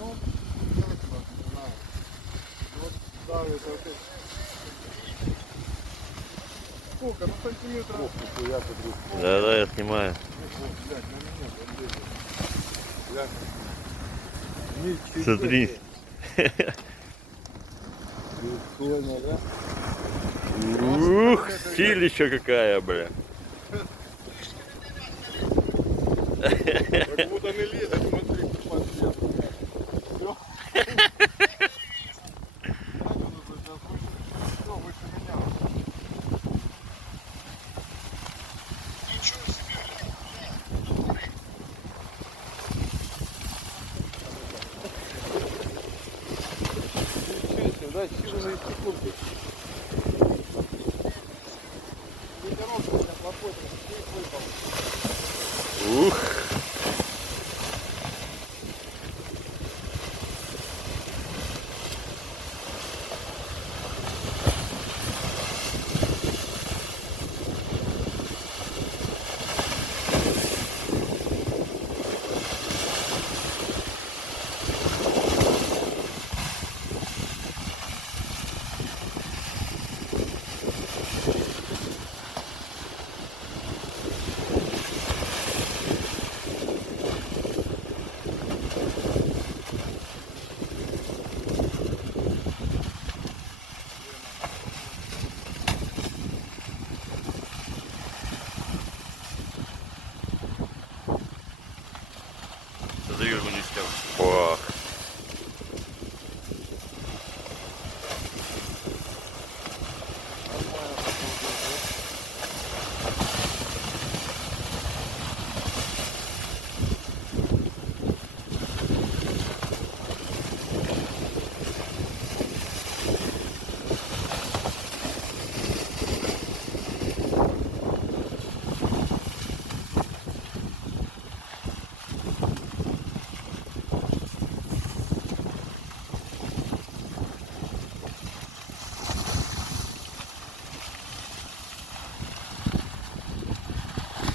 Ну, как вас, не знаю. Вот, да, это вот это. Сколько? Ну, сантиметров. Ох, нихуя ты, друг. Да, я снимаю. Вот, блядь, на меня, блядь. Блядь. Смотри. Прикольно, да? Ух, силища какая, бля. Как будто не лезет, смотри, подсел. Всё. Всё, выше меня. Ничего себе, блядь. Да, силы на секунды. Ветерок у меня плохой, снег выпал. Ух. Смотри, как у них там. Ох.